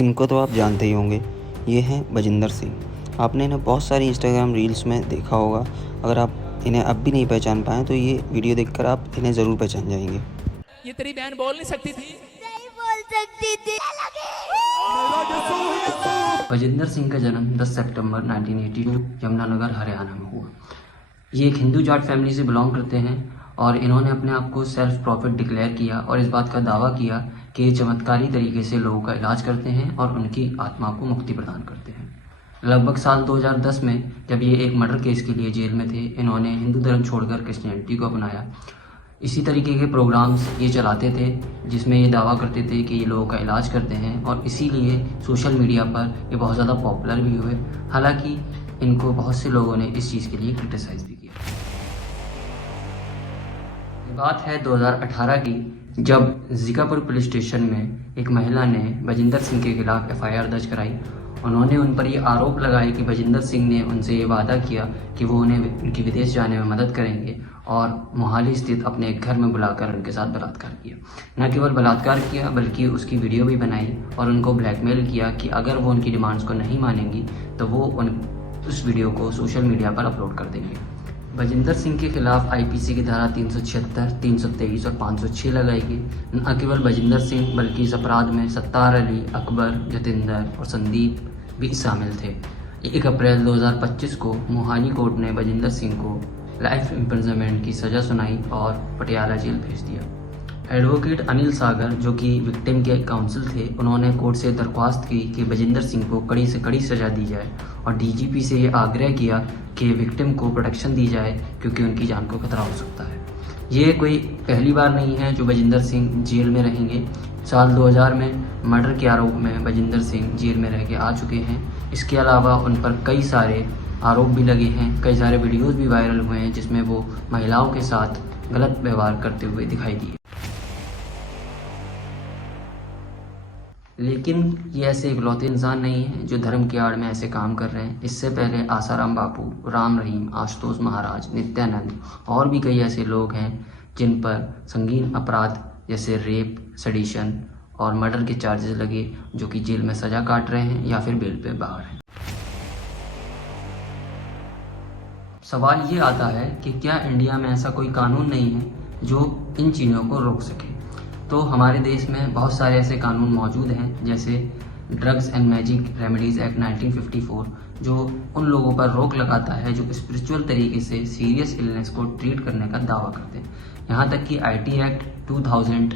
इनको तो आप जानते ही होंगे, ये हैं बजिंदर सिंह। आपने इन्हें बहुत सारी इंस्टाग्राम रील्स में देखा होगा। अगर आप इन्हें अब भी नहीं पहचान पाएँ तो ये वीडियो देखकर आप इन्हें ज़रूर पहचान जाएंगे। ये तेरी बहन बोल नहीं सकती थी? नहीं बोल सकती थी। बजिंदर सिंह का जन्म 10 सितंबर 1982 यमुनानगर हरियाणा में हुआ। ये एक हिंदू जाट फैमिली से बिलोंग करते हैं और इन्होंने अपने आप को सेल्फ प्रॉफिट डिक्लेयर किया और इस बात का दावा किया कि ये चमत्कारी तरीके से लोगों का इलाज करते हैं और उनकी आत्मा को मुक्ति प्रदान करते हैं। लगभग साल 2010 में जब ये एक मर्डर केस के लिए जेल में थे, इन्होंने हिंदू धर्म छोड़कर क्रिश्चियनिटी को अपनाया। इसी तरीके के प्रोग्राम्स ये चलाते थे जिसमें ये दावा करते थे कि ये लोगों का इलाज करते हैं और इसीलिए सोशल मीडिया पर ये बहुत ज़्यादा पॉपुलर भी हुए। हालांकि इनको बहुत से लोगों ने इस चीज़ के लिए क्रिटिसाइज भी किया। बात है 2018 की, जब जीकापुर पुलिस स्टेशन में एक महिला ने बजिंदर सिंह के खिलाफ एफआईआर दर्ज कराई। उन्होंने उन पर ये आरोप लगाए कि बजिंदर सिंह ने उनसे ये वादा किया कि वो उन्हें उनकी विदेश जाने में मदद करेंगे और मोहाली स्थित अपने एक घर में बुलाकर उनके साथ बलात्कार किया। न केवल बलात्कार किया बल्कि उसकी वीडियो भी बनाई और उनको ब्लैकमेल किया कि अगर वो उनकी डिमांड्स को नहीं मानेंगी तो वो उस वीडियो को सोशल मीडिया पर अपलोड कर देंगे। बजिंदर सिंह के खिलाफ आईपीसी की धारा 376, 323 और 506 लगाई गई। न केवल बजिंदर सिंह बल्कि इस अपराध में सत्तार अली, अकबर, जतिंदर और संदीप भी शामिल थे। 1 अप्रैल 2025 को मोहाली कोर्ट ने बजिंदर सिंह को लाइफ इम्प्रिजनमेंट की सज़ा सुनाई और पटियाला जेल भेज दिया। एडवोकेट अनिल सागर, जो कि विक्टिम के काउंसिल थे, उन्होंने कोर्ट से दरख्वास्त की कि बजिंदर सिंह को कड़ी से कड़ी सज़ा दी जाए और डीजीपी से ये आग्रह किया कि विक्टिम को प्रोटेक्शन दी जाए क्योंकि उनकी जान को खतरा हो सकता है। ये कोई पहली बार नहीं है जो बजिंदर सिंह जेल में रहेंगे। साल 2000 में मर्डर के आरोप में बजिंदर सिंह जेल में रह के आ चुके हैं। इसके अलावा उन पर कई सारे आरोप भी लगे हैं, कई सारे वीडियोस भी वायरल हुए हैं जिसमें वो महिलाओं के साथ गलत व्यवहार करते हुए दिखाई दिए। लेकिन ये ऐसे इकलौते इंसान नहीं हैं जो धर्म की आड़ में ऐसे काम कर रहे हैं। इससे पहले आसाराम बापू, राम रहीम, आशुतोष महाराज, नित्यानंद और भी कई ऐसे लोग हैं जिन पर संगीन अपराध जैसे रेप, सेडिशन और मर्डर के चार्जेस लगे, जो कि जेल में सजा काट रहे हैं या फिर बेल पे बाहर हैं। सवाल ये आता है कि क्या इंडिया में ऐसा कोई कानून नहीं है जो इन चीज़ों को रोक सके? तो हमारे देश में बहुत सारे ऐसे कानून मौजूद हैं, जैसे drugs and magic remedies act 1954, जो उन लोगों पर रोक लगाता है जो स्पिरिचुअल तरीके से सीरियस इलनेस को ट्रीट करने का दावा करते हैं। यहाँ तक कि आईटी एक्ट 2000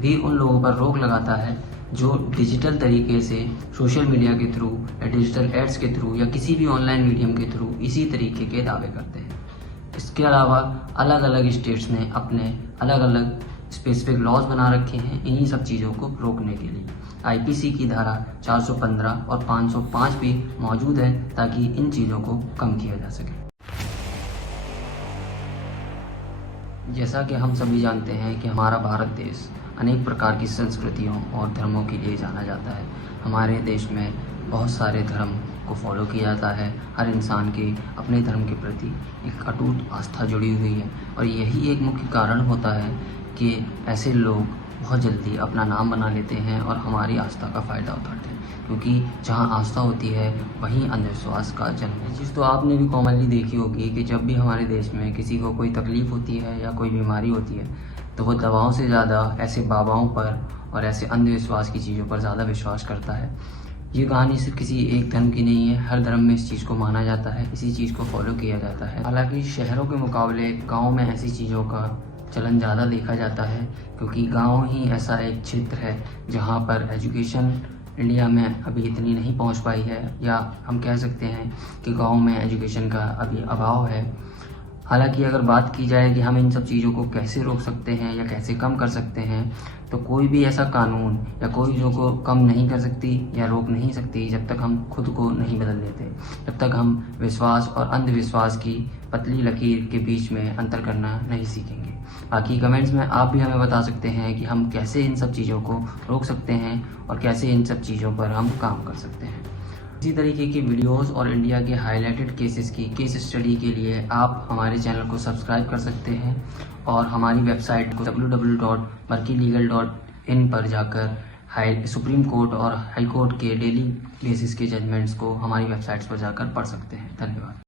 भी उन लोगों पर रोक लगाता है जो डिजिटल तरीके से सोशल मीडिया के थ्रू या डिजिटल एड्स के थ्रू या किसी भी ऑनलाइन मीडियम के थ्रू इसी तरीके के दावे करते हैं। इसके अलावा अलग अलग स्टेट्स ने अपने अलग अलग स्पेसिफिक लॉज बना रखे हैं इन्हीं सब चीज़ों को रोकने के लिए। आईपीसी की धारा 415 और 505 भी मौजूद है ताकि इन चीज़ों को कम किया जा सके। जैसा कि हम सभी जानते हैं कि हमारा भारत देश अनेक प्रकार की संस्कृतियों और धर्मों के लिए जाना जाता है। हमारे देश में बहुत सारे धर्म को फॉलो किया जाता है। हर इंसान के अपने धर्म के प्रति एक अटूट आस्था जुड़ी हुई है और यही एक मुख्य कारण होता है कि ऐसे लोग बहुत जल्दी अपना नाम बना लेते हैं और हमारी आस्था का फ़ायदा उठाते हैं, क्योंकि जहां आस्था होती है वहीं अंधविश्वास का जन्म है। चीज़ तो आपने भी कॉमनली देखी होगी कि जब भी हमारे देश में किसी को कोई तकलीफ़ होती है या कोई बीमारी होती है तो वो दवाओं से ज़्यादा ऐसे बाबाओं पर और ऐसे अंधविश्वास की चीज़ों पर ज़्यादा विश्वास करता है। ये कहानी सिर्फ किसी एक धर्म की नहीं है, हर धर्म में इस चीज़ को माना जाता है, इसी चीज़ को फॉलो किया जाता है। हालांकि शहरों के मुकाबले गाँव में ऐसी चीज़ों का चलन ज़्यादा देखा जाता है, क्योंकि गांव ही ऐसा एक क्षेत्र है जहां पर एजुकेशन इंडिया में अभी इतनी नहीं पहुंच पाई है, या हम कह सकते हैं कि गांव में एजुकेशन का अभी अभाव है। हालांकि अगर बात की जाए कि हम इन सब चीज़ों को कैसे रोक सकते हैं या कैसे कम कर सकते हैं, तो कोई भी ऐसा कानून या कोई चीज़ों को कम नहीं कर सकती या रोक नहीं सकती जब तक हम खुद को नहीं बदल लेते, जब तक हम विश्वास और अंधविश्वास की पतली लकीर के बीच में अंतर करना नहीं सीखेंगे। बाकी कमेंट्स में आप भी हमें बता सकते हैं कि हम कैसे इन सब चीज़ों को रोक सकते हैं और कैसे इन सब चीज़ों पर हम काम कर सकते हैं। इसी तरीके की वीडियोस और इंडिया के हाईलाइटेड केसेस की केस स्टडी के लिए आप हमारे चैनल को सब्सक्राइब कर सकते हैं और हमारी वेबसाइट को www.markilegal.in पर जाकर सुप्रीम कोर्ट और हाई कोर्ट के डेली बेसिस के जजमेंट्स को हमारी वेबसाइट्स पर जाकर पढ़ सकते हैं। धन्यवाद।